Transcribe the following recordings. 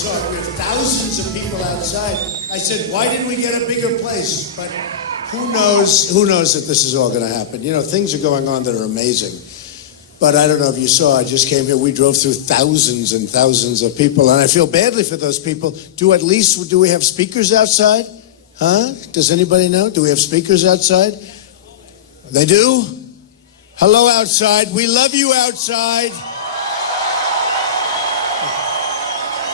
saw it. We have thousands of people outside. I said, why didn't we get a bigger place? But who knows if this is all going to happen. You know, things are going on that are amazing. But I don't know if you saw, I just came here. We drove through thousands and thousands of people, and I feel badly for those people. Do we have speakers outside? Huh? Does anybody know? Do we have speakers outside? They do? Hello, outside. We love you outside.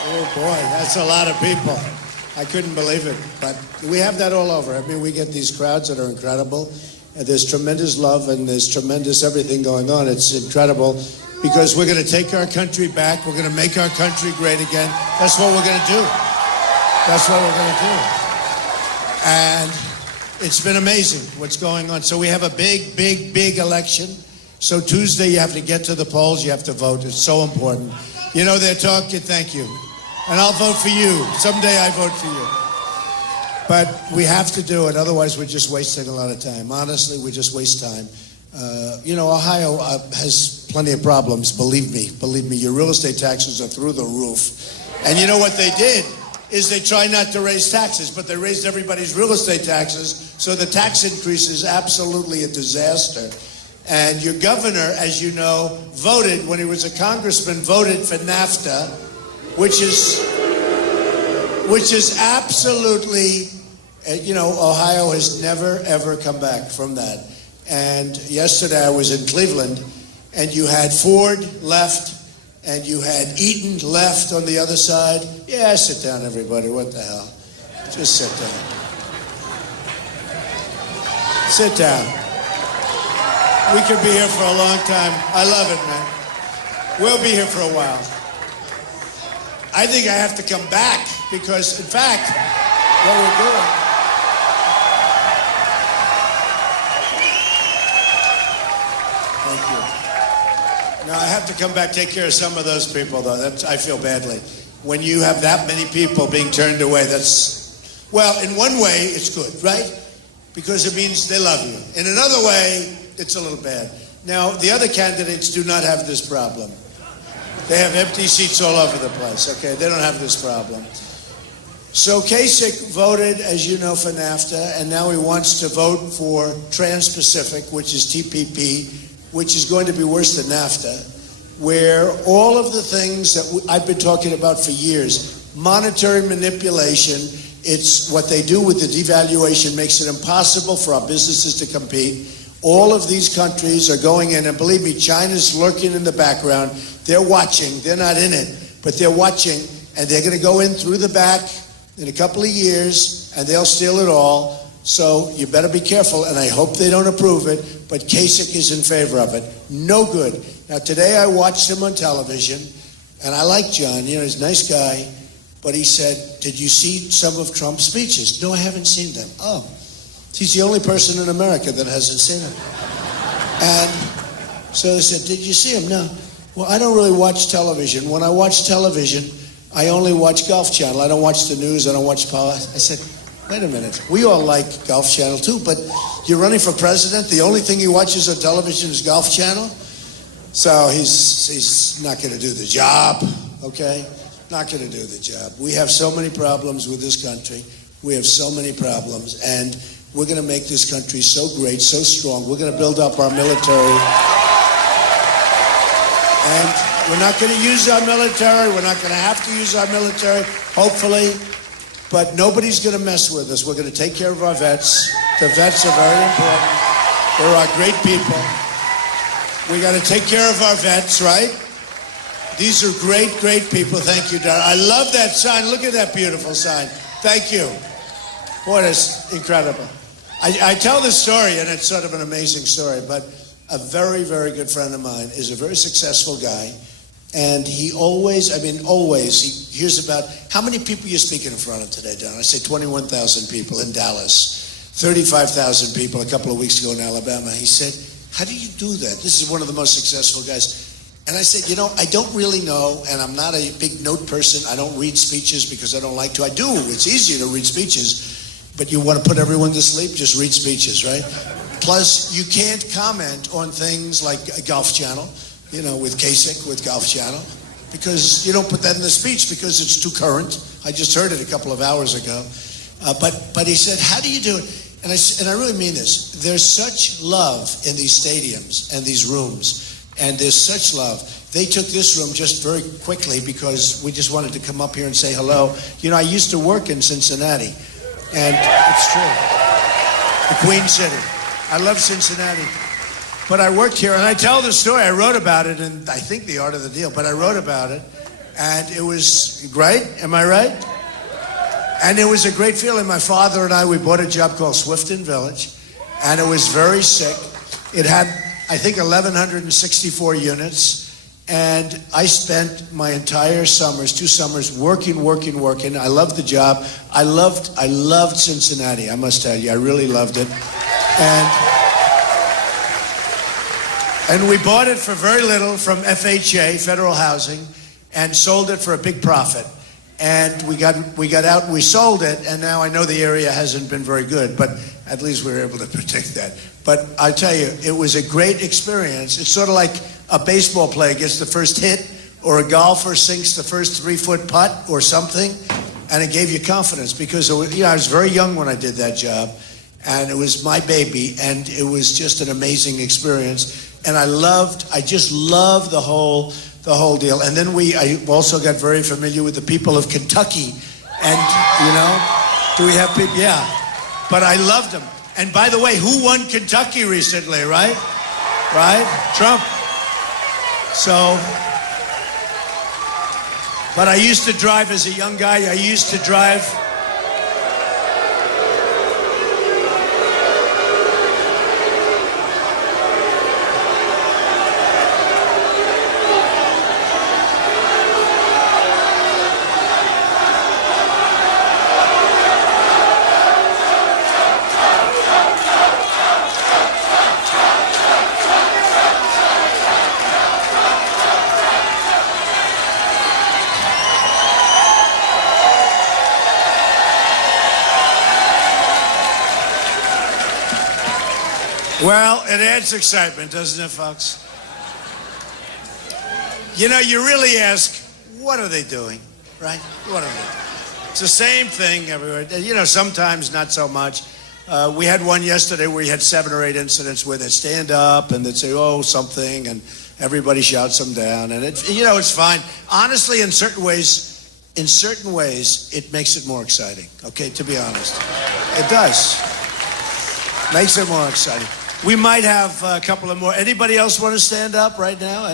Oh, boy, that's a lot of people. I couldn't believe it. But we have that all over. I mean, we get these crowds that are incredible. And there's tremendous love and there's tremendous everything going on. It's incredible because we're going to take our country back. We're going to make our country great again. That's what we're going to do. That's what we're going to do. And it's been amazing what's going on. So we have a big election. So Tuesday you have to get to the polls. You have to vote. It's so important. You know, they're talking, thank you. And I'll vote for you. Someday I vote for you. But we have to do it. Otherwise, we're just wasting a lot of time. Honestly, we just waste time. You know, Ohio has plenty of problems. Believe me. Your real estate taxes are through the roof. And you know what they did is they try not to raise taxes, but they raised everybody's real estate taxes. So the tax increase is absolutely a disaster. And your governor, as you know, voted, when he was a congressman, voted for NAFTA, which is absolutely, you know, Ohio has never, ever come back from that. And yesterday I was in Cleveland, and you had Ford left, and you had Eaton left on the other side. Yeah, sit down, everybody. What the hell? Just sit down. Sit down. We could be here for a long time. I love it, man. We'll be here for a while. I think I have to come back because, in fact, what we're doing. Thank you. Now, I have to come back, take care of some of those people, though. I feel badly. When you have that many people being turned away, that's, well, in one way, it's good, right? Because it means they love you. In another way, it's a little bad. Now, the other candidates do not have this problem. They have empty seats all over the place, okay? They don't have this problem. So Kasich voted, as you know, for NAFTA, and now he wants to vote for Trans-Pacific, which is TPP, which is going to be worse than NAFTA, where all of the things that I've been talking about for years, monetary manipulation, it's what they do with the devaluation makes it impossible for our businesses to compete. All of these countries are going in, and believe me, China's lurking in the background. They're watching. They're not in it, but they're watching, and they're going to go in through the back in a couple of years, and they'll steal it all. So you better be careful, and I hope they don't approve it, but Kasich is in favor of it. No good. Now, today I watched him on television, and I like John. You know, he's a nice guy, but he said, did you see some of Trump's speeches? No, I haven't seen them. Oh, he's the only person in America that hasn't seen them. And so I said, did you see him? No. Well, I don't really watch television. When I watch television, I only watch Golf Channel. I don't watch the news. I don't watch power. I said, wait a minute. We all like Golf Channel too, but you're running for president. The only thing he watches on television is Golf Channel. So he's not going to do the job, okay? Not going to do the job. We have so many problems with this country. We have so many problems, and we're going to make this country so great, so strong. We're going to build up our military. And we're not going to use our military. We're not going to have to use our military, hopefully. But nobody's going to mess with us. We're going to take care of our vets. The vets are very important. They're our great people. We got to take care of our vets, right? These are great, great people. Thank you, Dara. I love that sign. Look at that beautiful sign. Thank you. Boy, that's incredible. I tell this story, and it's sort of an amazing story, but a very, very good friend of mine is a very successful guy, and he always, he hears about, how many people you're speaking in front of today, Don? I say 21,000 people in Dallas, 35,000 people a couple of weeks ago in Alabama. He said, how do you do that? This is one of the most successful guys. And I said, you know, I don't really know, and I'm not a big note person. I don't read speeches because I don't like to. I do. It's easier to read speeches, but you want to put everyone to sleep, just read speeches, right? Plus, you can't comment on things like Golf Channel, you know, with Kasich, with Golf Channel. because you don't put that in the speech because it's too current. I just heard it a couple of hours ago. But he said, how do you do it? And I really mean this. There's such love in these stadiums and these rooms, and there's such love. They took this room just very quickly because we just wanted to come up here and say hello. You know, I used to work in Cincinnati, and it's true. The Queen City. I love Cincinnati. But I worked here, and I tell the story. I wrote about it in, I think, The Art of the Deal, but I wrote about it, and it was great. Am I right? And it was a great feeling. My father and I, we bought a job called Swifton Village, and it was very sick. It had, I think, 1,164 units, and I spent my entire summers, 2 summers, working. I loved the job. I loved Cincinnati, I must tell you. I really loved it. And we bought it for very little from FHA, Federal Housing, and sold it for a big profit. And we got out and we sold it, and now I know the area hasn't been very good, but at least we were able to predict that. But I tell you, it was a great experience. It's sort of like a baseball player gets the first hit, or a golfer sinks the first 3-foot putt or something, and it gave you confidence because it was, I was very young when I did that job, and it was my baby, and it was just an amazing experience. And I just loved the whole deal. And then I also got very familiar with the people of Kentucky. And, do we have people? Yeah. But I loved them. And by the way, who won Kentucky recently, right? Right? Trump. So, but I used to drive as a young guy. I used to drive. Well, it adds excitement, doesn't it, folks? You really ask, what are they doing, right? What are they doing? It's the same thing everywhere. Sometimes not so much. We had one yesterday where we had 7 or 8 incidents where they'd stand up and they'd say, oh, something, and everybody shouts them down. And, it's fine. Honestly, in certain ways, it makes it more exciting, okay, to be honest. It does. Makes it more exciting. We might have a couple of more. Anybody else want to stand up right now?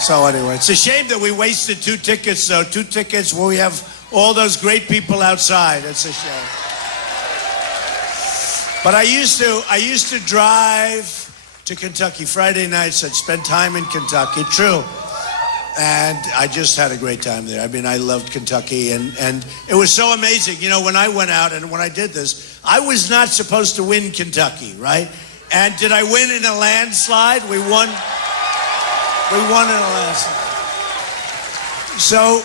So anyway, it's a shame that we wasted 2 tickets, though. 2 tickets where we have all those great people outside. It's a shame. But I used to drive to Kentucky Friday nights. I'd spend time in Kentucky. True. And I just had a great time there. I mean, I loved Kentucky, and it was so amazing. When I went out and when I did this, I was not supposed to win Kentucky, right? And did I win in a landslide? We won in a landslide. So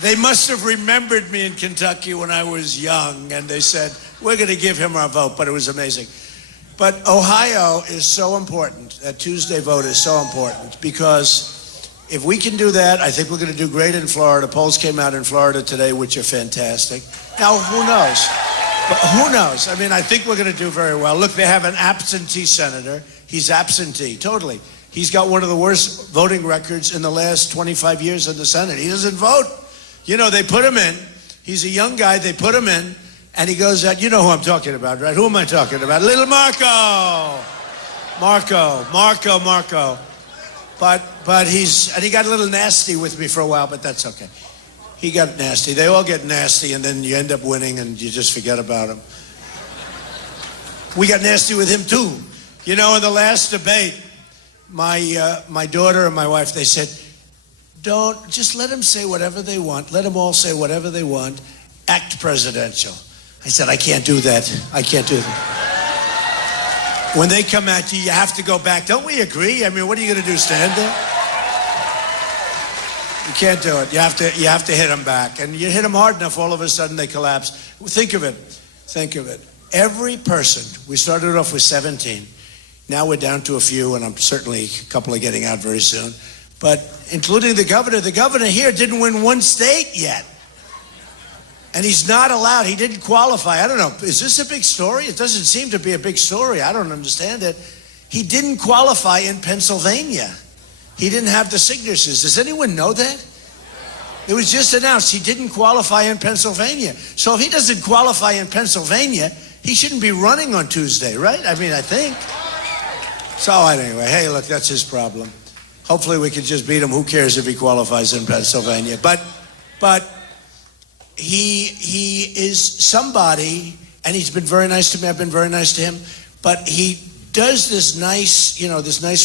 they must have remembered me in Kentucky when I was young, and they said, we're going to give him our vote, but it was amazing. But Ohio is so important. That Tuesday vote is so important because if we can do that, I think we're going to do great in Florida. Polls came out in Florida today, which are fantastic. Now, who knows? But who knows? I mean, I think we're going to do very well. Look, they have an absentee senator. He's absentee, totally. He's got one of the worst voting records in the last 25 years in the Senate. He doesn't vote. They put him in. He's a young guy. They put him in, and he goes out. You know who I'm talking about, right? Who am I talking about? Little Marco. Marco. But he got a little nasty with me for a while, but that's okay. He got nasty. They all get nasty, and then you end up winning, and you just forget about them. We got nasty with him, too. In the last debate, my daughter and my wife, they said, just let them say whatever they want. Let them all say whatever they want. Act presidential. I said, I can't do that. When they come at you, you have to go back. Don't we agree? I mean, what are you going to do, stand there? You can't do it. You have to hit them back. And you hit them hard enough, all of a sudden they collapse. Think of it. Every person, we started off with 17. Now we're down to a few, and I'm certainly a couple are getting out very soon. but including the governor. The governor here didn't win one state yet. And he's not allowed. He didn't qualify. I don't know. Is this a big story? It doesn't seem to be a big story. I don't understand it. He didn't qualify in Pennsylvania. He didn't have the signatures. Does anyone know that? It was just announced he didn't qualify in Pennsylvania. So if he doesn't qualify in Pennsylvania, he shouldn't be running on Tuesday, right? I mean, I think. So anyway, hey, look, that's his problem. Hopefully we can just beat him. Who cares if he qualifies in Pennsylvania? But he is somebody, and he's been very nice to me. I've been very nice to him. But he does this nice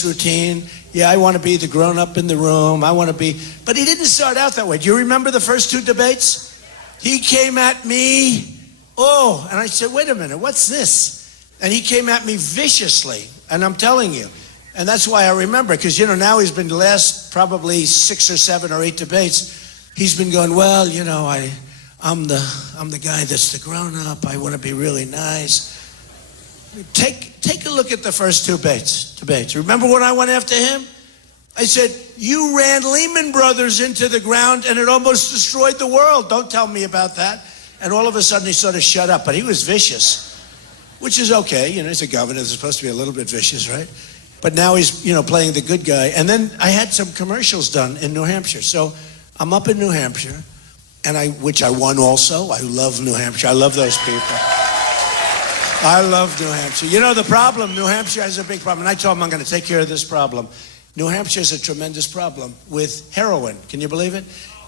routine. Yeah, I want to be the grown-up in the room. I want to be. But he didn't start out that way. Do you remember the first two debates? He came at me. Oh, and I said, wait a minute, what's this? And he came at me viciously. And I'm telling you. And that's why I remember, because, now he's been the last probably 6 or 7 or 8 debates. He's been going, well, I'm the guy that's the grown-up. I want to be really nice. Take a look at the first two debates. Remember when I went after him? I said, you ran Lehman Brothers into the ground and it almost destroyed the world. Don't tell me about that. And all of a sudden he sort of shut up, but he was vicious, which is okay. He's a governor. They're supposed to be a little bit vicious, right? But now he's, playing the good guy. And then I had some commercials done in New Hampshire. So I'm up in New Hampshire, which I won also. I love New Hampshire. I love those people. I love New Hampshire. The problem, New Hampshire has a big problem. And I told him I'm going to take care of this problem. New Hampshire is a tremendous problem with heroin. Can you believe it?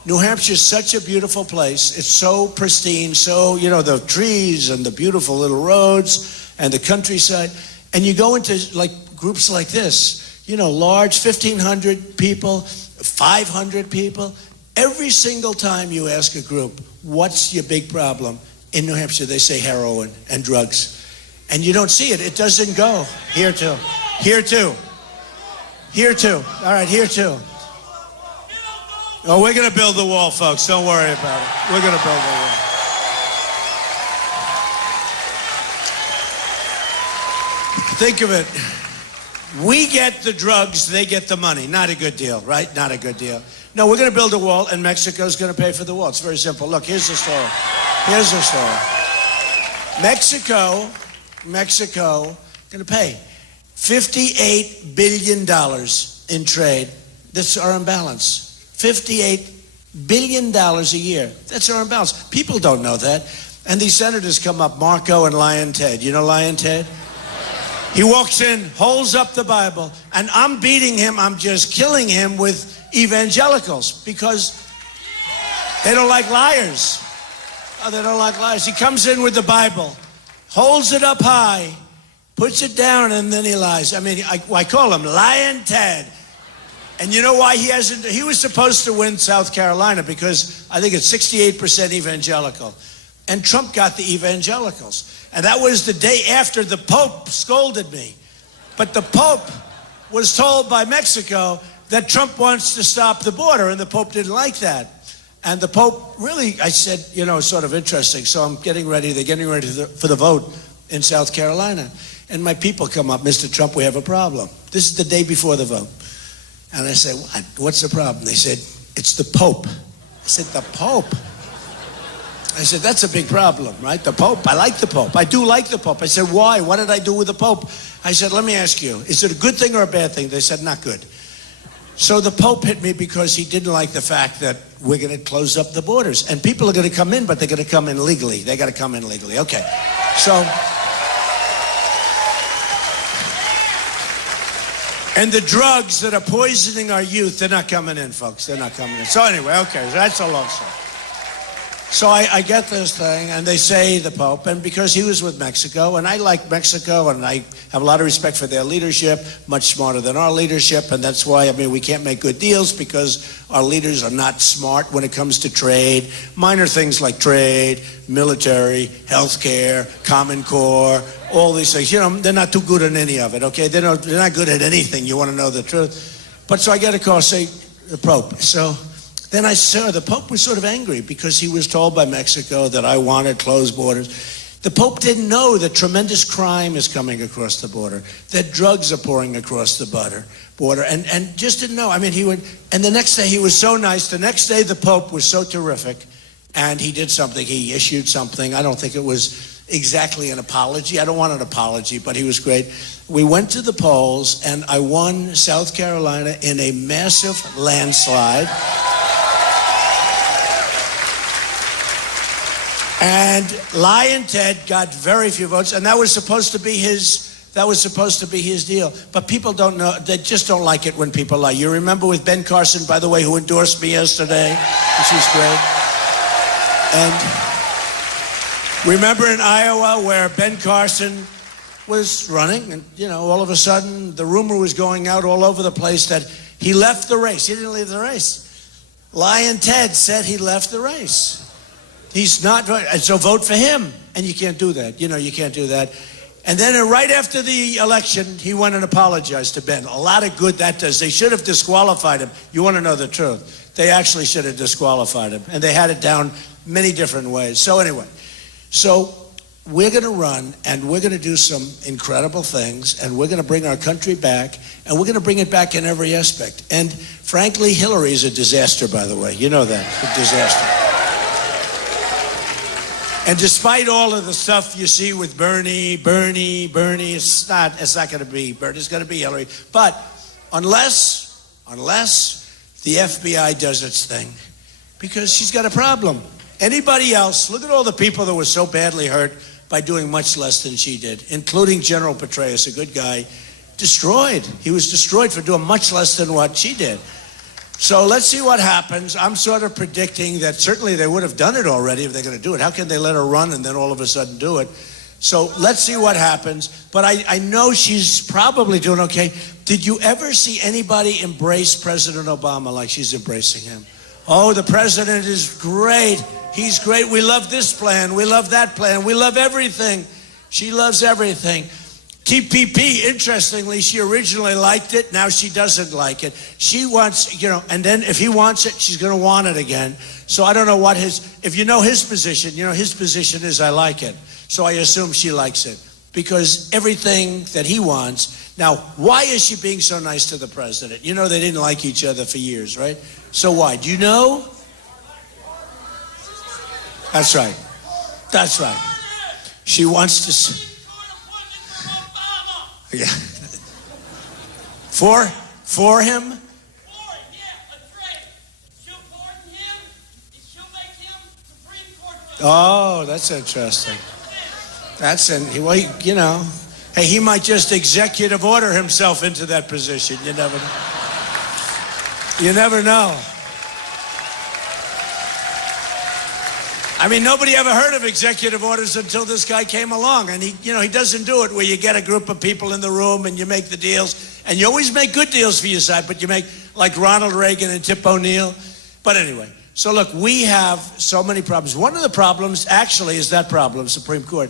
New Hampshire is such a beautiful place. It's so pristine. So, the trees and the beautiful little roads and the countryside. And you go into groups like this, large 1,500 people, 500 people. Every single time you ask a group, what's your big problem? In New Hampshire, they say heroin and drugs. And you don't see it. It doesn't go. Here too. Here too. Here too. All right, here too. Oh, we're going to build the wall, folks. Don't worry about it. We're going to build the wall. Think of it. We get the drugs, they get the money. Not a good deal, right? Not a good deal. No, we're going to build a wall, and Mexico's going to pay for the wall. It's very simple. Look, here's the story. Here's the story. Mexico going to pay $58 billion in trade. That's our imbalance. $58 billion a year. That's our imbalance. People don't know that. And these senators come up, Marco and Lion Ted. You know Lion Ted? He walks in, holds up the Bible, and I'm beating him. I'm just killing him with evangelicals because they don't like liars. Oh, they don't like liars. He comes in with the Bible, holds it up high, puts it down, and then he lies. I mean, I call him Lion Ted. And you know why he hasn't? He was supposed to win South Carolina because I think it's 68% evangelical. And Trump got the evangelicals. And that was the day after the Pope scolded me. But the Pope was told by Mexico that Trump wants to stop the border, and the Pope didn't like that. And the Pope really, I said, sort of interesting. So I'm getting ready. They're getting ready for the vote in South Carolina. And my people come up, Mr. Trump, we have a problem. This is the day before the vote. And I said, what's the problem? They said, it's the Pope. I said, the Pope? I said, that's a big problem, right? The Pope, I like the Pope. I do like the Pope. I said, why? What did I do with the Pope? I said, let me ask you, is it a good thing or a bad thing? They said, not good. So the Pope hit me because he didn't like the fact that we're going to close up the borders. And people are going to come in, but they're going to come in legally. They got to come in legally. Okay. So, and the drugs that are poisoning our youth, they're not coming in, folks. They're not coming in. So anyway, okay, that's a long story. So I get this thing, and they say the Pope, and because he was with Mexico, and I like Mexico, and I have a lot of respect for their leadership, much smarter than our leadership, and that's why, we can't make good deals because our leaders are not smart when it comes to trade, minor things like trade, military, healthcare, Common Core, all these things. They're not too good at any of it, okay? They're not good at anything. You want to know the truth. But so I get a call, say, the Pope. So then I saw the Pope was sort of angry because he was told by Mexico that I wanted closed borders. The Pope didn't know that tremendous crime is coming across the border, that drugs are pouring across the border, and just didn't know. I mean, he would, and the next day he was so nice. The next day the Pope was so terrific, and he did something. He issued something. I don't think it was exactly an apology. I don't want an apology, but he was great. We went to the polls, and I won South Carolina in a massive landslide. And Lyin' Ted got very few votes, and that was supposed to be his deal. But people don't know, they just don't like it when people lie. You remember with Ben Carson, by the way, who endorsed me yesterday, which was great. And remember in Iowa where Ben Carson was running, and all of a sudden the rumor was going out all over the place that he left the race. He didn't leave the race. Lyin' Ted said he left the race. He's not, and so vote for him. And you can't do that. You can't do that. And then right after the election, he went and apologized to Ben. A lot of good that does. They should have disqualified him. You want to know the truth? They actually should have disqualified him. And they had it down many different ways. So anyway, we're going to run, and we're going to do some incredible things, and we're going to bring our country back, and we're going to bring it back in every aspect. And frankly, Hillary is a disaster, by the way. You know that, a disaster. And despite all of the stuff you see with Bernie, it's not going to be Bernie, it's going to be Hillary. But unless the FBI does its thing, because she's got a problem. Anybody else, look at all the people that were so badly hurt by doing much less than she did, including General Petraeus, a good guy, destroyed. He was destroyed for doing much less than what she did. So let's see what happens. I'm sort of predicting that certainly they would have done it already if they're going to do it. How can they let her run and then all of a sudden do it? So let's see what happens. But I know she's probably doing okay. Did you ever see anybody embrace President Obama like she's embracing him? Oh, the president is great. He's great. We love this plan. We love that plan. We love everything. She loves everything. TPP, interestingly, she originally liked it. Now she doesn't like it. She wants, and then if he wants it, she's going to want it again. So I don't know what if you know his position, his position is I like it. So I assume she likes it because everything that he wants. Now, why is she being so nice to the president? They didn't like each other for years, right? So why? Do you know? That's right. That's right. She wants to... Yeah. For him? For him, yeah, a trade. She'll pardon him, and she'll make him Supreme Court judge. Oh, that's interesting. Hey, he might just executive order himself into that position. You never know. I mean, nobody ever heard of executive orders until this guy came along. And he doesn't do it where you get a group of people in the room and you make the deals. And you always make good deals for your side, but you make like Ronald Reagan and Tip O'Neill. But anyway, so look, we have so many problems. One of the problems actually is that problem, Supreme Court.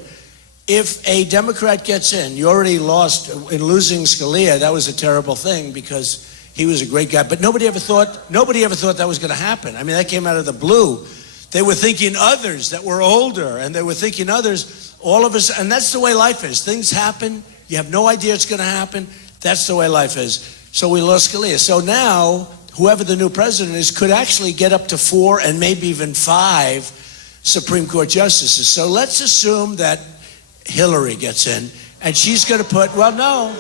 If a Democrat gets in, you already lost in losing Scalia. That was a terrible thing because he was a great guy. But nobody ever thought that was going to happen. I mean, that came out of the blue. They were thinking others that were older, and they were thinking others, all of us, and that's the way life is. Things happen. You have no idea it's going to happen. That's the way life is. So we lost Scalia. So now, whoever the new president is could actually get up to 4 and maybe even 5 Supreme Court justices. So let's assume that Hillary gets in, and she's going to put, no,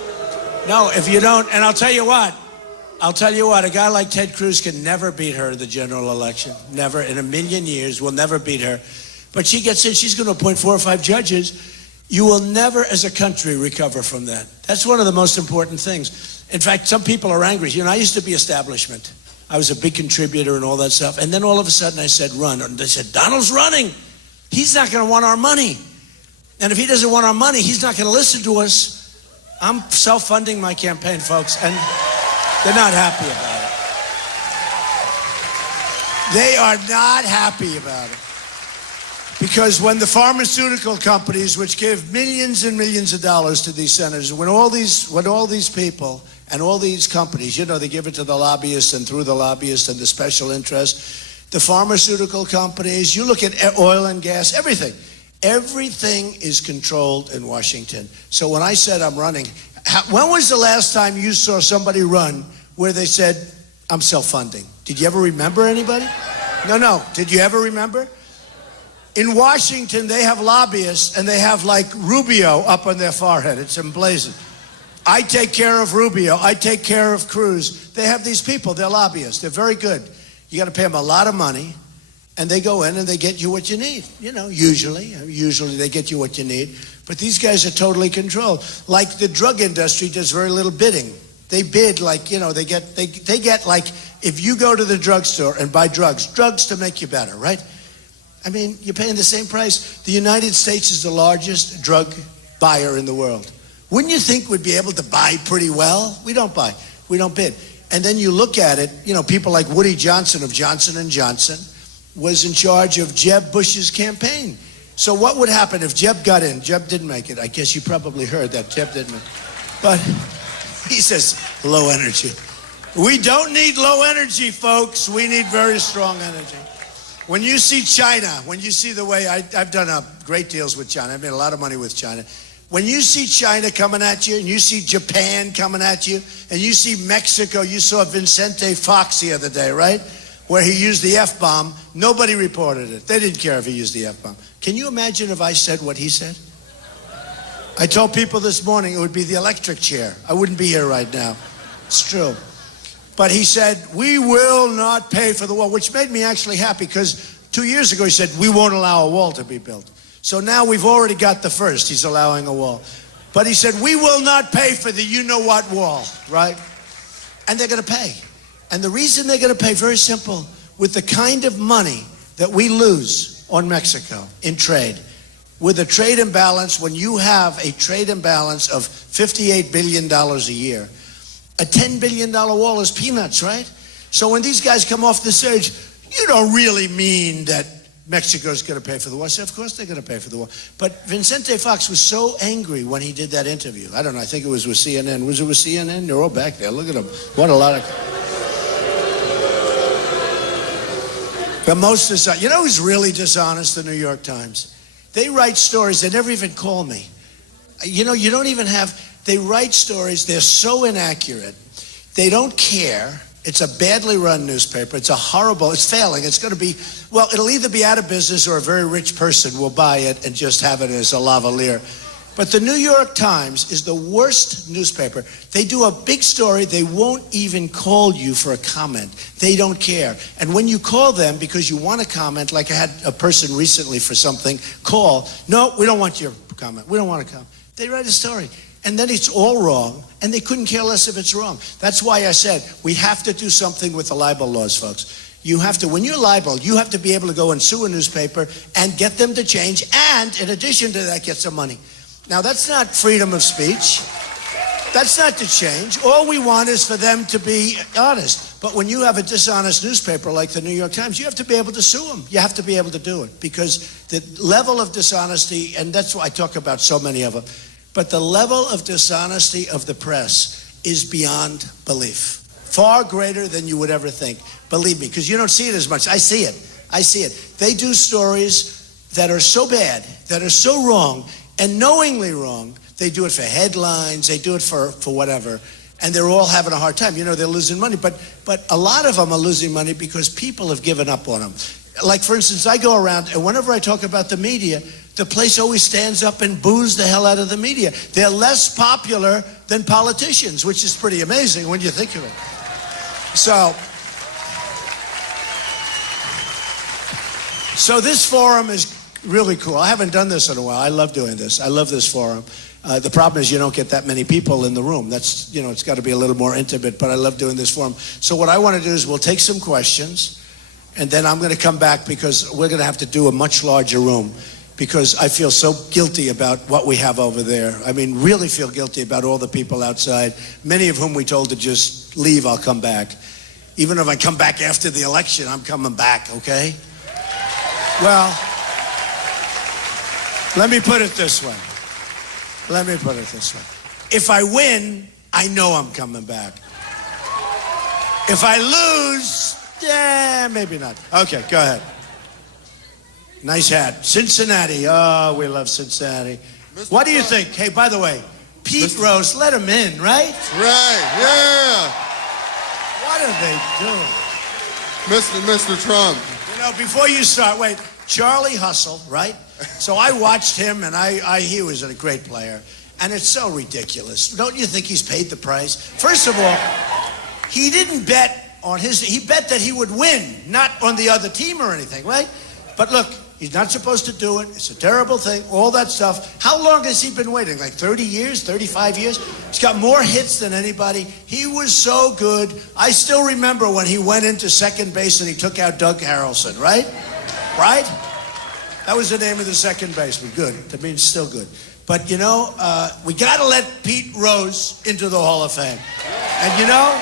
if you don't, and I'll tell you what, a guy like Ted Cruz can never beat her in the general election. Never in a million years will never beat her. But she gets in, she's going to appoint 4 or 5 judges. You will never, as a country, recover from that. That's one of the most important things. In fact, some people are angry. I used to be establishment. I was a big contributor and all that stuff. And then all of a sudden I said, run. And they said, Donald's running. He's not going to want our money. And if he doesn't want our money, he's not going to listen to us. I'm self-funding my campaign, folks. And they're not happy about it. They are not happy about it. Because when the pharmaceutical companies, which give millions and millions of dollars to these senators, when all these people and all these companies, they give it to the lobbyists and through the lobbyists and the special interests, the pharmaceutical companies, you look at oil and gas, everything is controlled in Washington. So when I said I'm running, When was the last time you saw somebody run where they said, I'm self-funding? Did you ever remember anybody? No. Did you ever remember? In Washington, they have lobbyists, and they have like Rubio up on their forehead. It's emblazoned. I take care of Rubio. I take care of Cruz. They have these people. They're lobbyists. They're very good. You got to pay them a lot of money, and they go in and they get you what you need. You know, usually they get you what you need. But these guys are totally controlled. Like the drug industry does very little bidding. They bid like, you know, they get like, if you go to the drugstore and buy drugs to make you better, right? I mean, you're paying the same price. The United States is the largest drug buyer in the world. Wouldn't you think we'd be able to buy pretty well? We don't buy. We don't bid. And then you look at it, you know, people like Woody Johnson of Johnson & Johnson was in charge of Jeb Bush's campaign. So what would happen if Jeb got in? Jeb didn't make it. I guess you probably heard that Jeb didn't make it. But he says, low energy. We don't need low energy, folks. We need very strong energy. When you see China, when you see the way I've done great deals with China, I've made a lot of money with China. When you see China coming at you, and you see Japan coming at you, and you see Mexico, you saw Vicente Fox the other day, right? Where he used the F-bomb. Nobody reported it. They didn't care if he used the F-bomb. Can you imagine if I said what he said? I told people this morning it would be the electric chair. I wouldn't be here right now. It's true. But he said, we will not pay for the wall, which made me actually happy because 2 years ago he said, we won't allow a wall to be built. So now we've already got the first. He's allowing a wall. But he said, we will not pay for the you-know-what wall, right? And they're going to pay. And the reason they're going to pay, very simple, with the kind of money that we lose on Mexico in trade, with a trade imbalance, when you have a trade imbalance of $58 billion a year, a $10 billion wall is peanuts, right? So when these guys come off the stage, you don't really mean that Mexico's going to pay for the wall. I said, of course they're going to pay for the wall. But Vicente Fox was so angry when he did that interview. I don't know, I think it was with CNN. Was it with CNN? They're all back there. Look at them. What a lot of... The most dishonest. You know who's really dishonest? The New York Times. They write stories. They never even call me. You know, you don't even have... They write stories. They're so inaccurate. They don't care. It's a badly run newspaper. It's failing. It's going to be, well, it'll either be out of business or a very rich person will buy it and just have it as a lavalier. But the New York Times is the worst newspaper. They do a big story. They won't even call you for a comment. They don't care. And when you call them because you want to comment, like I had a person recently for something, call. No, we don't want your comment. We don't want to comment. They write a story. And then it's all wrong, and they couldn't care less if it's wrong. That's why I said we have to do something with the libel laws, folks. You have to, when you're libeled, you have to be able to go and sue a newspaper and get them to change, and in addition to that, get some money. Now, that's not freedom of speech. That's not to change. All we want is for them to be honest. But when you have a dishonest newspaper like the New York Times, you have to be able to sue them. You have to be able to do it because the level of dishonesty, and that's why I talk about so many of them, but the level of dishonesty of the press is beyond belief. Far greater than you would ever think. Believe me, because you don't see it as much. I see it. I see it. They do stories that are so bad, that are so wrong, and knowingly wrong. They do it for headlines. They do it for whatever. And they're all having a hard time. You know, they're losing money. But a lot of them are losing money because people have given up on them. Like, for instance, I go around, and whenever I talk about the media, the place always stands up and boos the hell out of the media. They're less popular than politicians, which is pretty amazing when you think of it. So this forum is really cool. I haven't done this in a while. I love doing this. I love this forum. The problem is you don't get that many people in the room. That's, you know, it's got to be a little more intimate, but I love doing this forum. So what I want to do is we'll take some questions, and then I'm going to come back because we're going to have to do a much larger room because I feel so guilty about what we have over there. I mean, really feel guilty about all the people outside, many of whom we told to just leave, I'll come back. Even if I come back after the election, I'm coming back, okay? Well, let me put it this way. If I win, I know I'm coming back. If I lose, yeah, maybe not. Okay, go ahead. Nice hat. Cincinnati. Oh, we love Cincinnati. What do you think? Hey, by the way, Pete Rose, let him in, right? Right, yeah. What are they doing? Mr. Trump. You know, before you start, wait, Charlie Hustle, right? So I watched him, and he was a great player. And it's so ridiculous. Don't you think he's paid the price? First of all, he didn't bet on he bet that he would win, not on the other team or anything, right? But look, he's not supposed to do it. It's a terrible thing, all that stuff. How long has he been waiting? Like 30 years, 35 years? He's got more hits than anybody. He was so good. I still remember when he went into second base and he took out Doug Harrelson, right? Right? That was the name of the second baseman. Good. That means still good. But, you know, we got to let Pete Rose into the Hall of Fame. And, you know,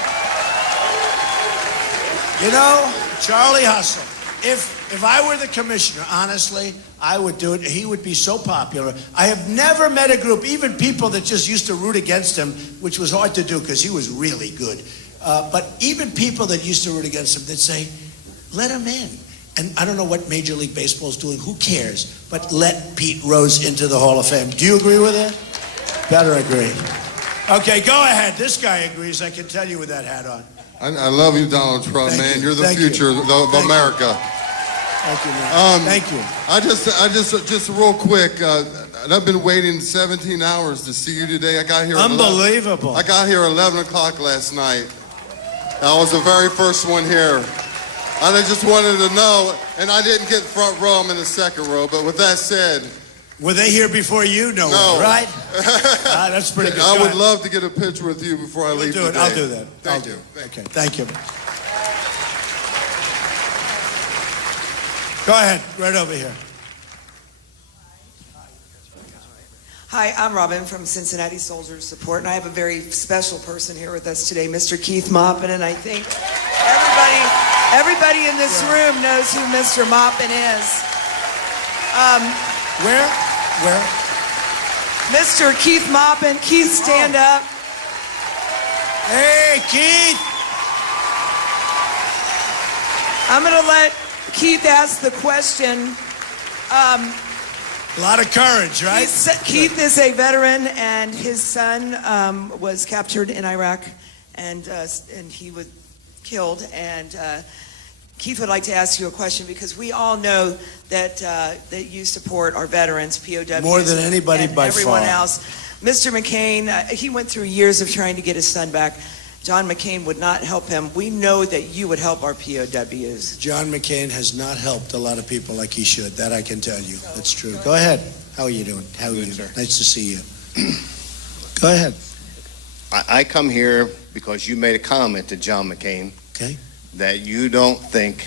Charlie Hustle, if I were the commissioner, honestly, I would do it. He would be so popular. I have never met a group, even people that just used to root against him, which was hard to do because he was really good. But even people that used to root against him, they'd say, let him in. And I don't know what Major League Baseball is doing. Who cares? But let Pete Rose into the Hall of Fame. Do you agree with that? Better agree. Okay, go ahead. This guy agrees. I can tell you with that hat on. I love you, Donald Trump, man. You're the future of America. Thank you, man. Thank you. I just real quick. I've been waiting 17 hours to see you today. I got here. Unbelievable. I got here 11 o'clock last night. I was the very first one here. And I just wanted to know, and I didn't get front row, I'm in the second row, but with that said... Were they here before you? No. Right? That's pretty good. I would love to get a picture with you before I leave today. I'll do that. Thank you. Okay, thank you. Go ahead, right over here. Hi, I'm Robin from Cincinnati Soldiers Support, and I have a very special person here with us today, Mr. Keith Maupin, and I think everybody in this room knows who Mr. Maupin is. Where? Mr. Keith Maupin. Keith, stand up. Hey, Keith! I'm going to let Keith ask the question. A lot of courage, right? Keith is a veteran, and his son was captured in Iraq, and he was killed. And Keith would like to ask you a question because we all know that that you support our veterans, POWs, more than anybody by everyone far. else. Mr. McCain, he went through years of trying to get his son back. John McCain would not help him. We know that you would help our POWs. John McCain has not helped a lot of people like he should. That I can tell you. That's true. Go ahead. How are you doing? How are you? Sir. Nice to see you. Go ahead. I come here because you made a comment to John McCain. Okay. That you don't think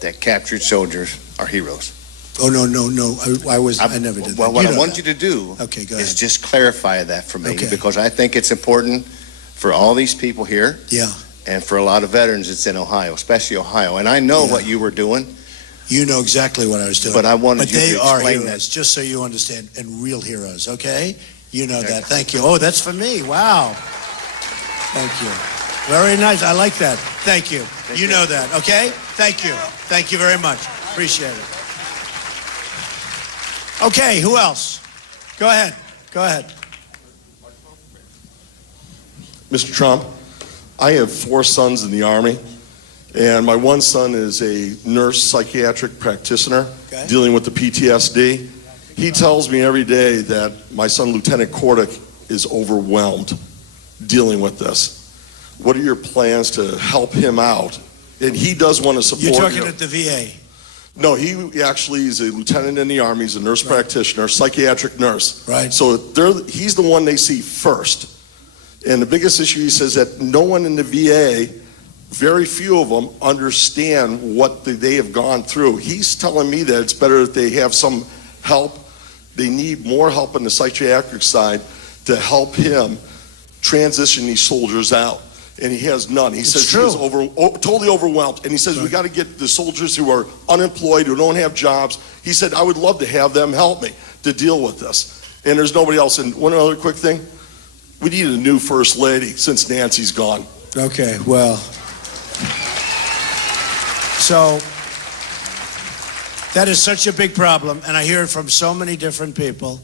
that captured soldiers are heroes. Oh, no. I never did that. Well, what I want you to do is just clarify that for me because I think it's important for all these people here. Yeah. And for a lot of veterans that's in Ohio, especially Ohio. And I know what you were doing. You know exactly what I was doing. But I wanted you to explain they are heroes, that. Just so you understand, and real heroes, okay? You know that. Thank you. Oh, that's for me. Wow. Thank you. Very nice. I like that. Thank you. You know that, okay? Thank you. Thank you very much. Appreciate it. Okay, who else? Go ahead. Mr. Trump, I have 4 sons in the Army, and my one son is a nurse psychiatric practitioner dealing with the PTSD. He tells me every day that my son, Lieutenant Kordick, is overwhelmed dealing with this. What are your plans to help him out? And he does want to support you. You're talking at the VA? No, he actually is a lieutenant in the Army. He's a nurse practitioner, psychiatric nurse. Right. So he's the one they see first. And the biggest issue, he says, that no one in the VA, very few of them, understand what they have gone through. He's telling me that it's better that they have some help. They need more help on the psychiatric side to help him transition these soldiers out. And he has none. He says he's totally overwhelmed. And he says we got to get the soldiers who are unemployed, who don't have jobs. He said, I would love to have them help me to deal with this. And there's nobody else. And one other quick thing. We need a new first lady since Nancy's gone. Okay, well. So, that is such a big problem, and I hear it from so many different people.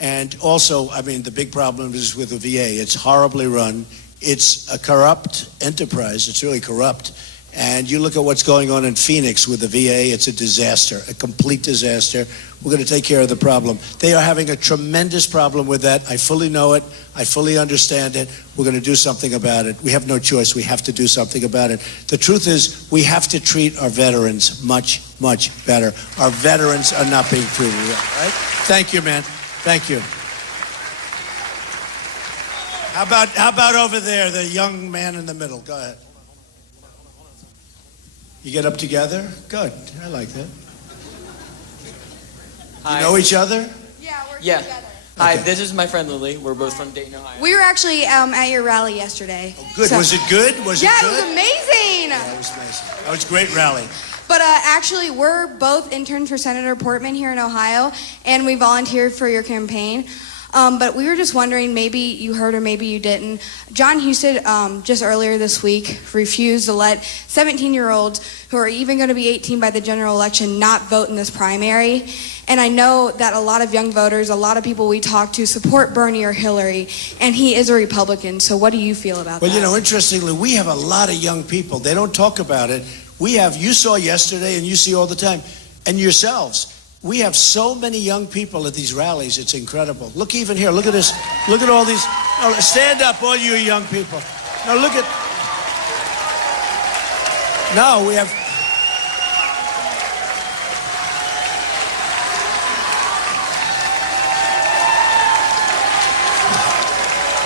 And also, I mean, the big problem is with the VA. It's horribly run. It's a corrupt enterprise. It's really corrupt. And you look at what's going on in Phoenix with the VA, it's a disaster, a complete disaster. We're going to take care of the problem. They are having a tremendous problem with that. I fully know it. I fully understand it. We're going to do something about it. We have no choice. We have to do something about it. The truth is, we have to treat our veterans much, much better. Our veterans are not being treated well, right? Thank you, man. Thank you. How about over there, the young man in the middle? Go ahead. You get up together? Good. I like that. Hi. You know each other? Yeah, we're Yeah. together. Hi, Okay. this is my friend Lily. We're both from Dayton, Ohio. We were actually at your rally yesterday. Oh, good. So- Was it good? Was Yeah, it it good? was amazing. Yeah, it was amazing. That was a great rally. But actually, we're both interns for Senator Portman here in Ohio, and we volunteered for your campaign. But we were just wondering, maybe you heard or maybe you didn't. John Husted, just earlier this week, refused to let 17-year-olds who are even going to be 18 by the general election not vote in this primary. And I know that a lot of young voters, a lot of people we talk to support Bernie or Hillary, and he is a Republican. So what do you feel about Well, that? you know, interestingly, we have a lot of young people. They don't talk about it. You saw yesterday and you see all the time, and yourselves. We have so many young people at these rallies. It's incredible. Look even here. Look at this. Look at all these. Oh, stand up, all you young people. Now look at. No, we have.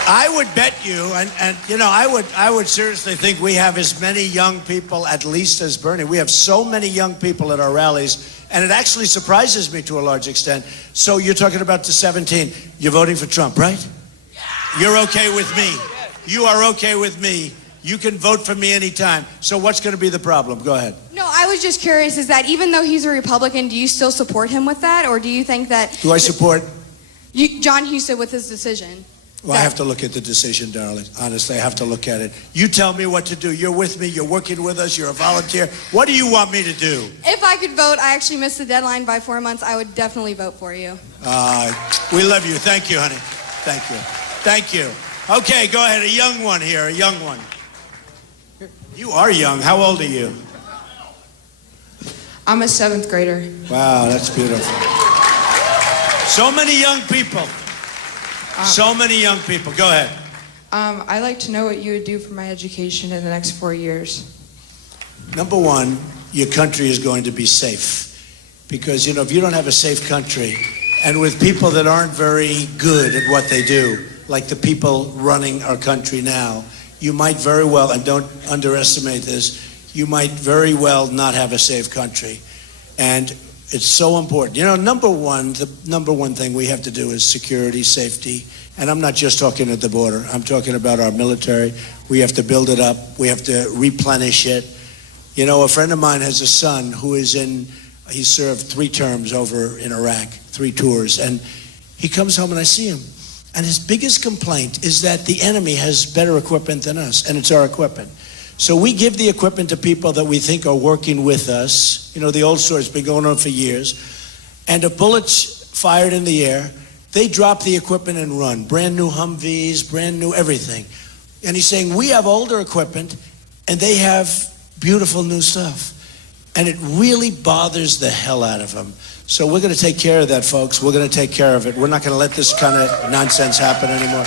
I would bet you, and you know, I would seriously think we have as many young people at least as Bernie. We have so many young people at our rallies. And it actually surprises me to a large extent. So you're talking about the 17. You're voting for Trump, right? You're okay with me. You are okay with me. You can vote for me anytime. So what's going to be the problem? Go ahead. No, I was just curious, is that even though he's a Republican, do you still support him with that? Or do you think that... Do I support? John Husted with his decision? Well, I have to look at the decision, darling. Honestly, I have to look at it. You tell me what to do. You're with me. You're working with us. You're a volunteer. What do you want me to do? If I could vote, I actually missed the deadline by 4 months, I would definitely vote for you. We love you. Thank you, honey. Thank you. Thank you. Okay, go ahead. A young one here. A young one. You are young. How old are you? I'm a 7th grader. Wow, that's beautiful. So many young people. So many young people. Go ahead. I'd like to know what you would do for my education in the next 4 years. Number one, your country is going to be safe. Because, you know, if you don't have a safe country, and with people that aren't very good at what they do, like the people running our country now, you might very well, and don't underestimate this, you might very well not have a safe country. And it's so important. You know, the number one thing we have to do is security, safety. And I'm not just talking at the border. I'm talking about our military. We have to build it up. We have to replenish it. You know, a friend of mine has a son who is he served 3 terms over in Iraq, 3 tours. And he comes home and I see him. And his biggest complaint is that the enemy has better equipment than us, and it's our equipment. So we give the equipment to people that we think are working with us. You know, the old story's been going on for years. And if bullets fired in the air, they drop the equipment and run. Brand new Humvees, brand new everything. And he's saying, we have older equipment, and they have beautiful new stuff. And it really bothers the hell out of him. So we're going to take care of that, folks. We're going to take care of it. We're not going to let this kind of nonsense happen anymore.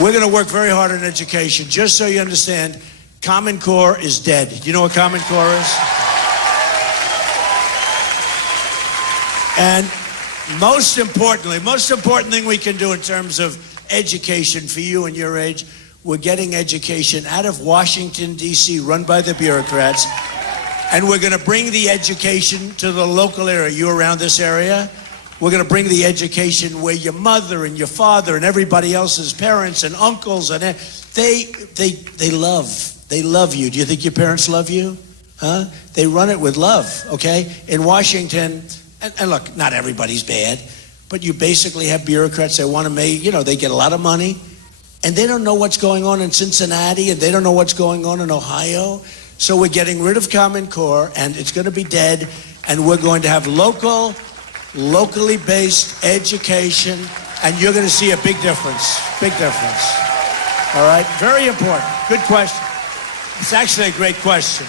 We're going to work very hard on education. Just so you understand, Common Core is dead. Do you know what Common Core is? And most important thing we can do in terms of education for you and your age, we're getting education out of Washington, D.C., run by the bureaucrats, and we're going to bring the education to the local area. You around this area? We're going to bring the education where your mother and your father and everybody else's parents and uncles, and they love you. Do you think your parents love you? Huh? They run it with love, okay? In Washington, and look, not everybody's bad, but you basically have bureaucrats that want to make, you know, they get a lot of money, and they don't know what's going on in Cincinnati, and they don't know what's going on in Ohio. So we're getting rid of Common Core, and it's going to be dead, and we're going to have local locally based education, and you're going to see a big difference. Big difference. All right? Very important. Good question. It's actually a great question.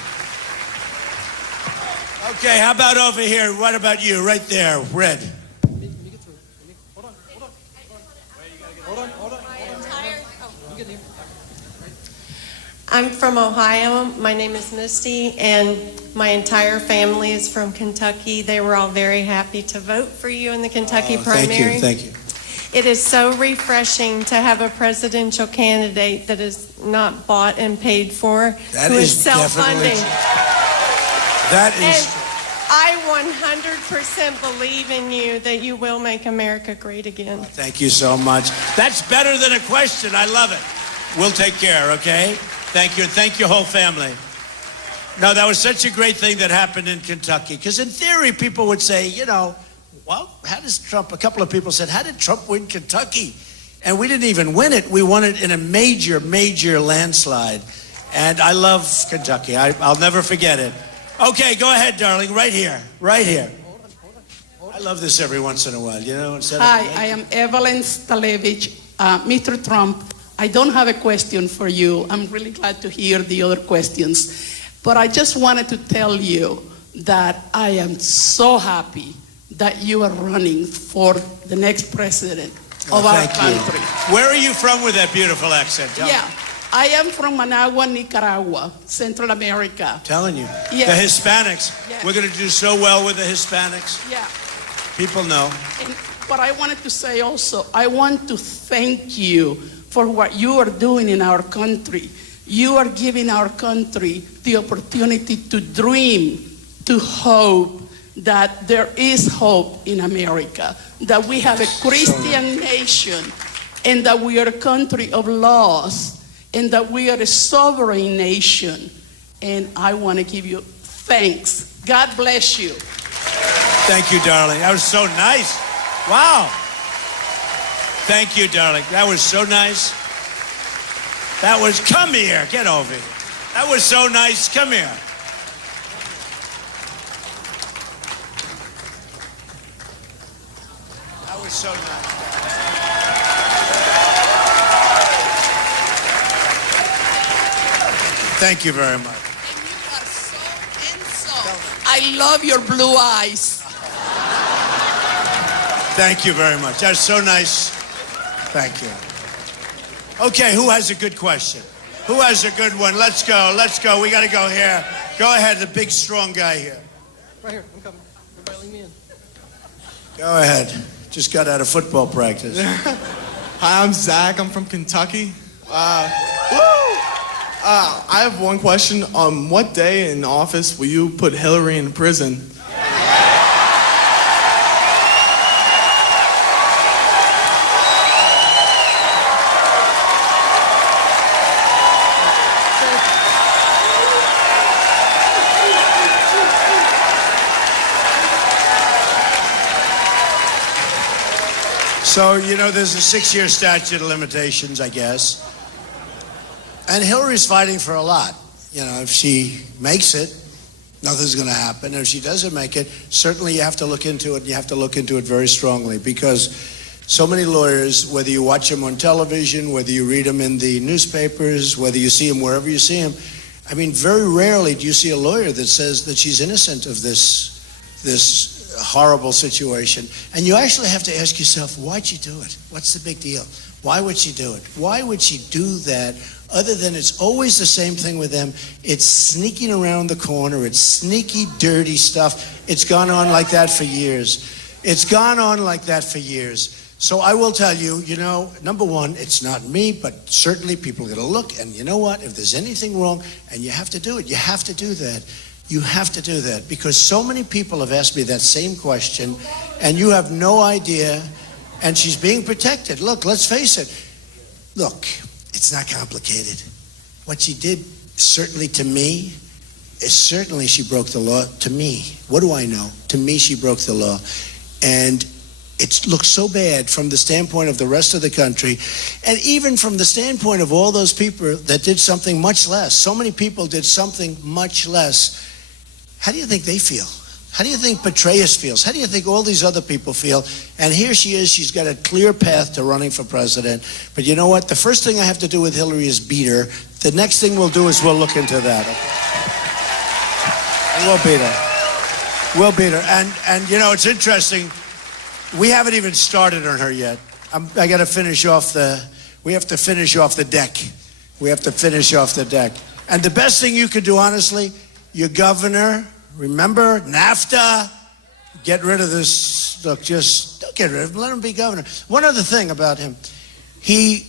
Okay, how about over here? What about you? Right there, red. I'm from Ohio. My name is Misty, and my entire family is from Kentucky. They were all very happy to vote for you in the Kentucky primary. Thank you. It is so refreshing to have a presidential candidate that is not bought and paid for, That who is is self-funding. That is. And I 100% believe in you that you will make America great again. Thank you so much. That's better than a question. I love it. We'll take care, okay? Thank you. Thank your whole family. No, that was such a great thing that happened in Kentucky. Because in theory, people would say, well, how does Trump, a couple of people said, how did Trump win Kentucky? And we didn't even win it. We won it in a major, major landslide. And I love Kentucky. I'll never forget it. Okay, go ahead, darling. Right here. Right here. I love this every once in a while, Hi, I am Evelyn Stalevich. Mr. Trump, I don't have a question for you. I'm really glad to hear the other questions. But I just wanted to tell you that I am so happy that you are running for the next president of our country. Where are you from with that beautiful accent? I am from Managua, Nicaragua, Central America. Telling you. Yes. The Hispanics. Yes. We're going to do so well with the Hispanics. Yeah. People know. But I wanted to say also, I want to thank you for what you are doing in our country. You are giving our country the opportunity to dream, to hope that there is hope in America, that we have a Christian nation, and that we are a country of laws, and that we are a sovereign nation. And I want to give you thanks. God bless you. Thank you, darling. That was so nice. Wow. Thank you, darling. That was so nice. That was, come here. Get over here. That was so nice. Come here. That was so nice. Thank you very much. And you are so handsome. I love your blue eyes. Thank you very much. That's so nice. Thank you. Okay, who has a good question? Who has a good one? Let's go. Let's go. We got to go here. Go ahead, the big, strong guy here. Right here. I'm coming. Everybody leave me in. Go ahead. Just got out of football practice. Hi, I'm Zach. I'm from Kentucky. I have one question. What day in office will you put Hillary in prison? So, there's a 6-year statute of limitations, I guess. And Hillary's fighting for a lot. If she makes it, nothing's going to happen. If she doesn't make it, certainly you have to look into it. You have to look into it very strongly because so many lawyers, whether you watch them on television, whether you read them in the newspapers, whether you see them wherever you see them, I mean, very rarely do you see a lawyer that says that she's innocent of this horrible situation. And you actually have to ask yourself, why'd she do it? What's the big deal? Why would she do it? Why would she do that? Other than it's always the same thing with them. It's sneaking around the corner. It's sneaky, dirty stuff. It's gone on like that for years. It's gone on like that for years. So I will tell you, number one, it's not me, but certainly people are going to look. And you know what? If there's anything wrong, and you have to do it, you have to do that. You have to do that because so many people have asked me that same question, and you have no idea. And she's being protected. Look, let's face it. Look, it's not complicated. What she did, certainly to me, is certainly she broke the law. To me, what do I know? To me, she broke the law. And it looks so bad from the standpoint of the rest of the country, and even from the standpoint of all those people that did something much less. So many people did something much less. How do you think they feel? How do you think Petraeus feels? How do you think all these other people feel? And here she is. She's got a clear path to running for president. But you know what? The first thing I have to do with Hillary is beat her. The next thing we'll do is we'll look into that. Okay? And we'll beat her. We'll beat her. And you know, it's interesting. We haven't even started on her yet. I got to finish off we have to finish off the deck. We have to finish off the deck. And the best thing you could do, honestly, your governor, remember, NAFTA, get rid of this. Look, just don't get rid of him. Let him be governor. One other thing about him. He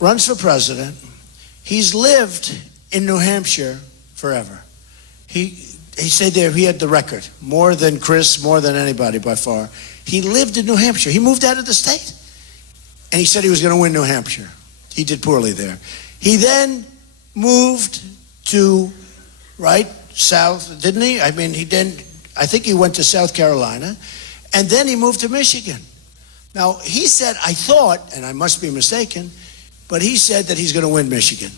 runs for president. He's lived in New Hampshire forever. He stayed there. He had the record. More than Chris, more than anybody by far. He lived in New Hampshire. He moved out of the state. And he said he was going to win New Hampshire. He did poorly there. He then moved to, south, didn't he? I mean, I think he went to South Carolina. And then he moved to Michigan. Now, he said, I thought, and I must be mistaken, but he said that he's going to win Michigan.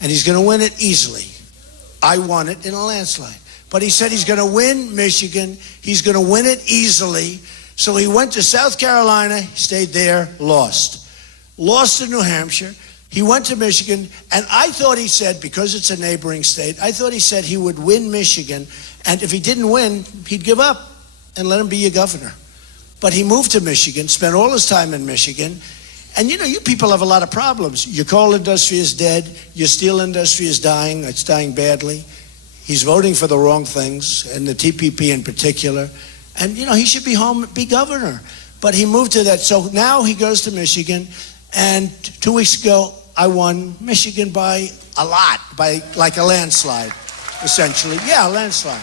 And he's going to win it easily. I won it in a landslide. But he said he's going to win Michigan. He's going to win it easily. So he went to South Carolina, stayed there, lost. Lost in New Hampshire. He went to Michigan, and I thought he said, because it's a neighboring state, I thought he said he would win Michigan, and if he didn't win, he'd give up and let him be your governor. But he moved to Michigan, spent all his time in Michigan, and you know, you people have a lot of problems. Your coal industry is dead. Your steel industry is dying. It's dying badly. He's voting for the wrong things, and the TPP in particular. And, you know, he should be home, be governor. But he moved to that. So now he goes to Michigan, and 2 weeks ago, I won Michigan by a lot, by like a landslide, essentially. Yeah, a landslide.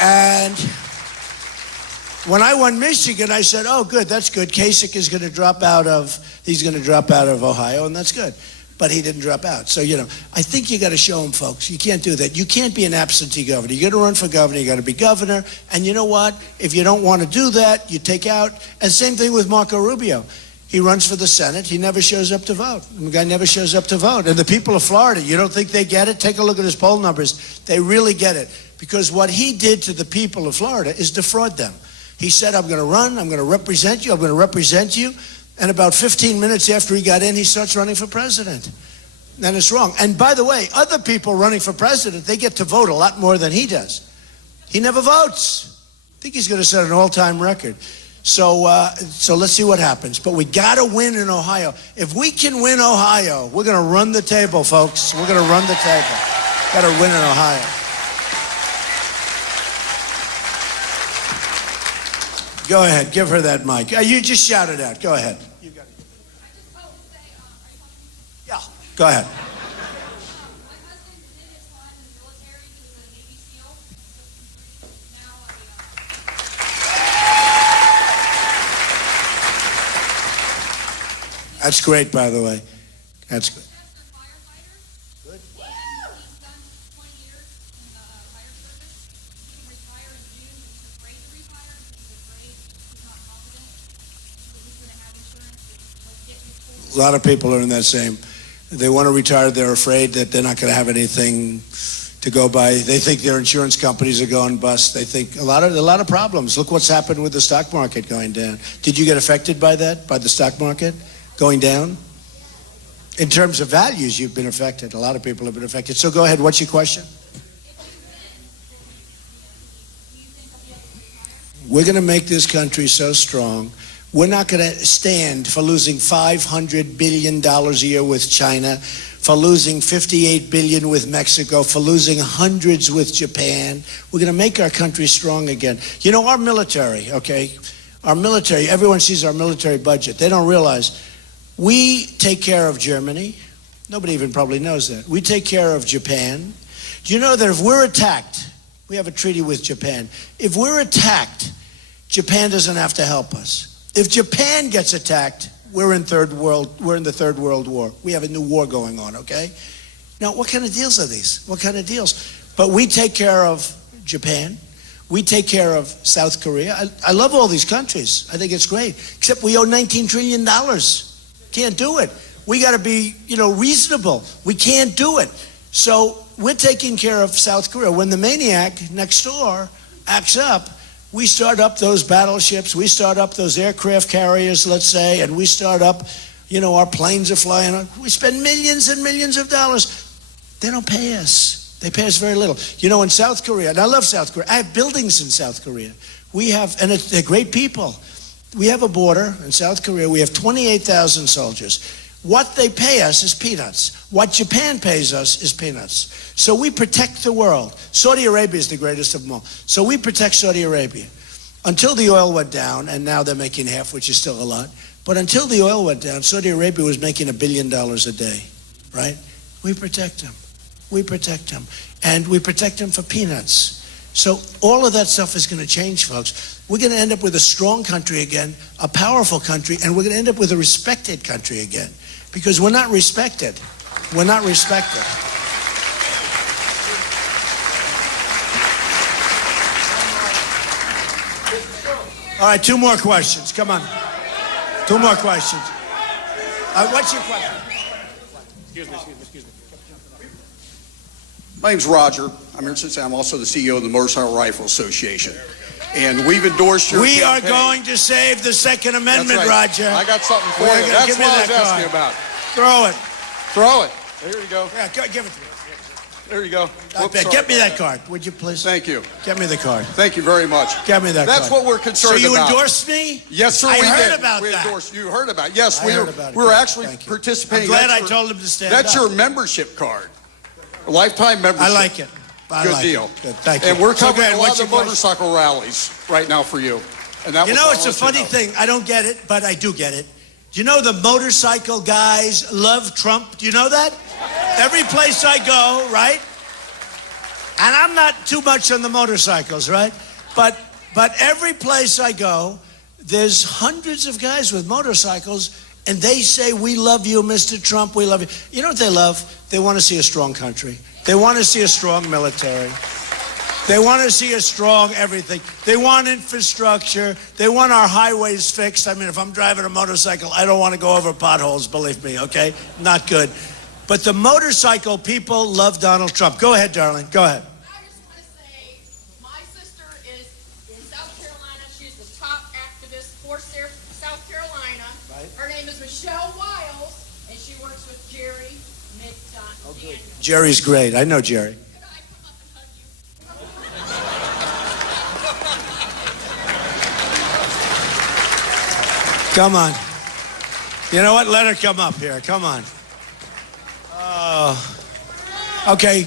And when I won Michigan, I said, oh, good, that's good. Kasich is going to drop out of Ohio, and that's good. But he didn't drop out. So, you know, I think you got to show him, folks. You can't do that. You can't be an absentee governor. You got to run for governor. You got to be governor. And you know what? If you don't want to do that, you take out. And same thing with Marco Rubio. He runs for the Senate. He never shows up to vote. The guy never shows up to vote. And the people of Florida, you don't think they get it? Take a look at his poll numbers. They really get it. Because what he did to the people of Florida is defraud them. He said, I'm going to run. I'm going to represent you. I'm going to represent you. And about 15 minutes after he got in, he starts running for president. And it's wrong. And by the way, other people running for president, they get to vote a lot more than he does. He never votes. I think he's going to set an all-time record. So let's see what happens. But we got to win in Ohio. If we can win Ohio, we're going to run the table, folks. We're going to run the table. Got to win in Ohio. Go ahead. Give her that mic. You just shout it out. Go ahead. You got it. Yeah. Go ahead. That's great, by the way. That's good. Good. A lot of people are in that same. They want to retire. They're afraid that they're not going to have anything to go by. They think their insurance companies are going bust. They think a lot of problems. Look what's happened with the stock market going down. Did you get affected by that? By the stock market going down? In terms of values, you've been affected. A lot of people have been affected. So go ahead. What's your question? We're going to make this country so strong. We're not going to stand for losing $500 billion a year with China, for losing $58 billion with Mexico, for losing hundreds with Japan. We're going to make our country strong again. You know, our military, okay? Our military, everyone sees our military budget. They don't realize we take care of Germany. Nobody even probably knows that. We take care of Japan. Do you know that if we're attacked, we have a treaty with Japan. If we're attacked, Japan doesn't have to help us. If Japan gets attacked, we're in the Third World War. We have a new war going on, okay? Now, what kind of deals are these? What kind of deals? But we take care of Japan. We take care of South Korea. I love all these countries. I think it's great. Except we owe $19 trillion. Can't do it. We got to be, reasonable. We can't do it. So we're taking care of South Korea. When the maniac next door acts up, We start up those battleships, we start up those aircraft carriers, let's say, and we start up, our planes are flying. We spend millions and millions of dollars. They don't pay us. They pay us very little. In South Korea, and I love South Korea. I have buildings in South Korea. They're great people. We have a border in South Korea. We have 28,000 soldiers. What they pay us is peanuts. What Japan pays us is peanuts. So we protect the world. Saudi Arabia is the greatest of them all. So we protect Saudi Arabia. Until the oil went down, and now they're making half, which is still a lot. But until the oil went down, Saudi Arabia was making $1 billion a day, right? We protect them. We protect them. And we protect them for peanuts. So all of that stuff is going to change, folks. We're going to end up with a strong country again, a powerful country, and we're going to end up with a respected country again. Because we're not respected. We're not respected. All right, 2 more questions. Come on. 2 more questions. What's your question? Excuse me. My name's Roger. I'm here in Cincinnati. I'm also the CEO of the Motorcycle Rifle Association. And we've endorsed your We campaign. are going to save the Second Amendment, That's right. Roger. I got something for you. That's what I was asking about. Throw it. Throw it. There you go. Yeah, give it to me. There you go. Get me that card, would you please? Thank you. Get me the card. Thank you very much. Get me that That's card. what we're concerned about. So you endorsed me? Yes, sir, I we heard did. about we that. Endorsed. You heard about it. Yes, I we heard about it. we're Good. actually Thank you. participating. I'm glad That's I your- told him to stand That's up. your membership card. A lifetime membership. I like it. I Good like deal. it. Good. Thank you. And we're So covering good. a lot What's of the your question? motorcycle rallies right now for you. And that was all it's a I funny wanted to know. thing. I don't get it, but I do get it. Do you know the motorcycle guys love Trump? Do you know that? Every place I go, right? And I'm not too much on the motorcycles, right? But every place I go, there's hundreds of guys with motorcycles, and they say, "We love you, Mr. Trump, we love you." You know what they love? They want to see a strong country. They want to see a strong military. They want to see a strong everything. They want infrastructure. They want our highways fixed. I mean, if I'm driving a motorcycle, I don't want to go over potholes, believe me, okay? Not good. But the motorcycle people love Donald Trump. Go ahead, darling. Go ahead. I just want to say, my sister is in South Carolina. She's the top activist for South Carolina. Right. Her name is Michelle Wiles, and she works with Jerry McDonough. Oh, good. Jerry's great. I know Jerry. Could I come up and hug you? Come on. You know what? Let her come up here. Come on. Okay.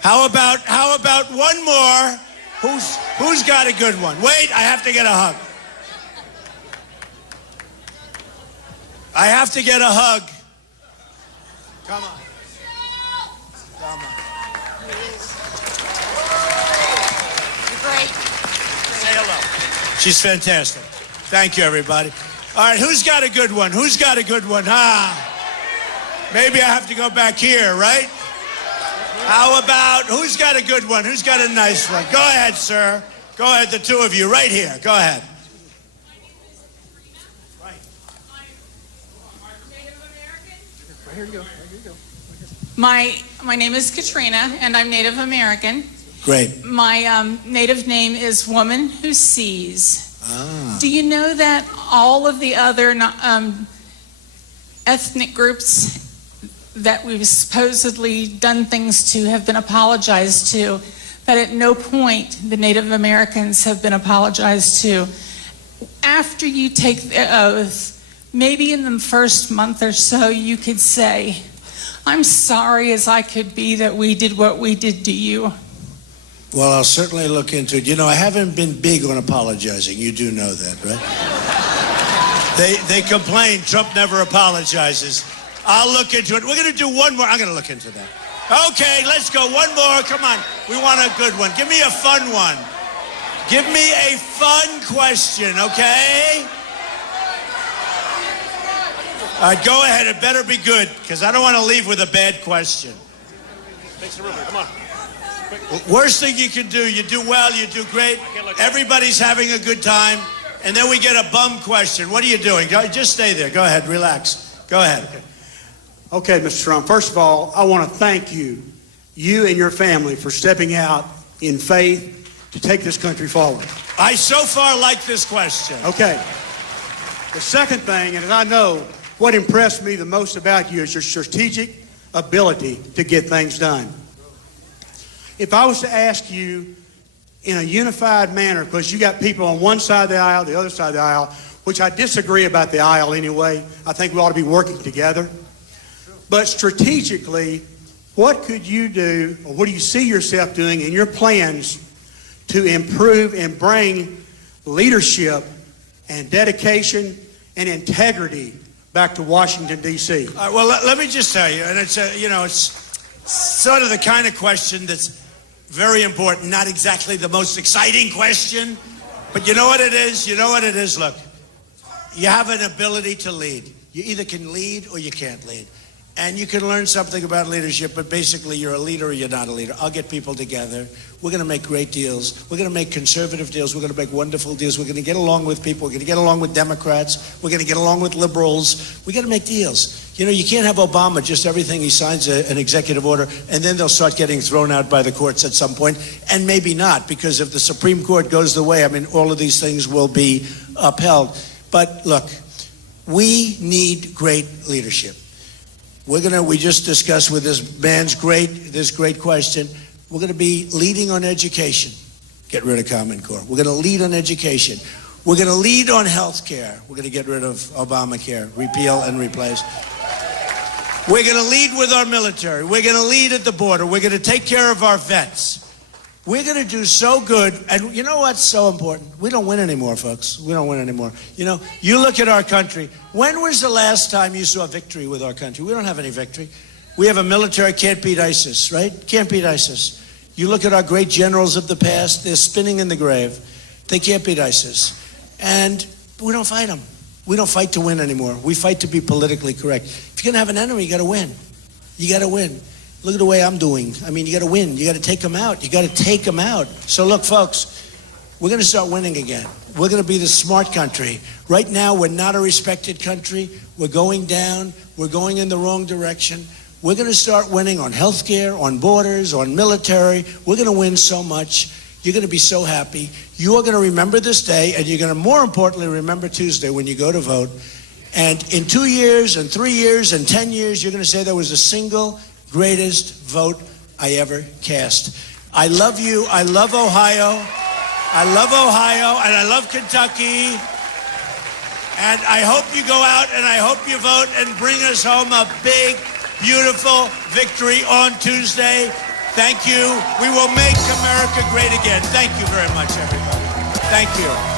How about one more? Who's got a good one? Wait, I have to get a hug. I have to get a hug. Come on. Come on. You're great. Say hello. She's fantastic. Thank you, everybody. All right, who's got a good one? Who's got a good one? Maybe I have to go back here, right? How about, who's got a good one? Who's got a nice one? Go ahead, sir. Go ahead, the two of you, right here. Go ahead. Here you go. My name is Katrina, and I'm Native American. Great. My native name is Woman Who Sees. Ah. Do you know that all of the other ethnic groups that we've supposedly done things to have been apologized to, that at no point the Native Americans have been apologized to? After you take the oath, maybe in the first month or so, you could say, "I'm sorry as I could be that we did what we did to you." Well, I'll certainly look into it. You know, I haven't been big on apologizing. You do know that, right? They complain Trump never apologizes. I'll look into it. We're going to do one more. I'm going to look into that. Okay, let's go. One more. Come on. We want a good one. Give me a fun one. Give me a fun question, okay? All right, go ahead. It better be good, because I don't want to leave with a bad question. Thanks for Come on. Worst thing you can do, you do well, you do great. Everybody's having a good time. And then we get a bum question. What are you doing? Just stay there. Go ahead. Relax. Go ahead. Okay, Mr. Trump. First of all, I want to thank you and your family, for stepping out in faith to take this country forward. I so far like this question. Okay. The second thing, and I know what impressed me the most about you is your strategic ability to get things done. If I was to ask you in a unified manner, because you got people on one side of the aisle, the other side of the aisle, which I disagree about the aisle anyway. I think we ought to be working together. But strategically, what could you do, or what do you see yourself doing in your plans to improve and bring leadership and dedication and integrity back to Washington, D.C.? Well, let me just tell you, and it's sort of the kind of question that's very important, not exactly the most exciting question, but you know what it is? You know what it is? Look, you have an ability to lead. You either can lead or you can't lead. And you can learn something about leadership, but basically you're a leader or you're not a leader. I'll get people together. We're going to make great deals. We're going to make conservative deals. We're going to make wonderful deals. We're going to get along with people. We're going to get along with Democrats. We're going to get along with liberals. We're going to make deals. You know, you can't have Obama, just everything he signs an executive order, and then they'll start getting thrown out by the courts at some point, and maybe not, because if the Supreme Court goes the way, I mean, all of these things will be upheld. But look, we need great leadership. We just discussed with this man's this great question, we're going to be leading on education. Get rid of Common Core. We're going to lead on education. We're going to lead on health care. We're going to get rid of Obamacare, repeal and replace. We're going to lead with our military. We're going to lead at the border. We're going to take care of our vets. We're going to do so good. And you know what's so important? We don't win anymore, folks. We don't win anymore. You know, you look at our country. When was the last time you saw victory with our country? We don't have any victory. We have a military, can't beat ISIS, right? Can't beat ISIS. You look at our great generals of the past, they're spinning in the grave. They can't beat ISIS. And we don't fight them. We don't fight to win anymore. We fight to be politically correct. If you're going to have an enemy, you got to win. You got to win. Look at the way I'm doing. I mean, you got to win. You got to take them out. You got to take them out. So look, folks, we're going to start winning again. We're going to be the smart country. Right now, we're not a respected country. We're going down. We're going in the wrong direction. We're going to start winning on health care, on borders, on military. We're going to win so much. You're going to be so happy. You're going to remember this day, and you're going to, more importantly, remember Tuesday when you go to vote. And in 2 years, and 3 years, and 10 years, you're going to say there was a single greatest vote I ever cast. I love you. I love Ohio. I love Ohio, and I love Kentucky. And I hope you go out, and I hope you vote and bring us home a big, beautiful victory on Tuesday. Thank you. We will make America great again. Thank you very much, everybody. Thank you.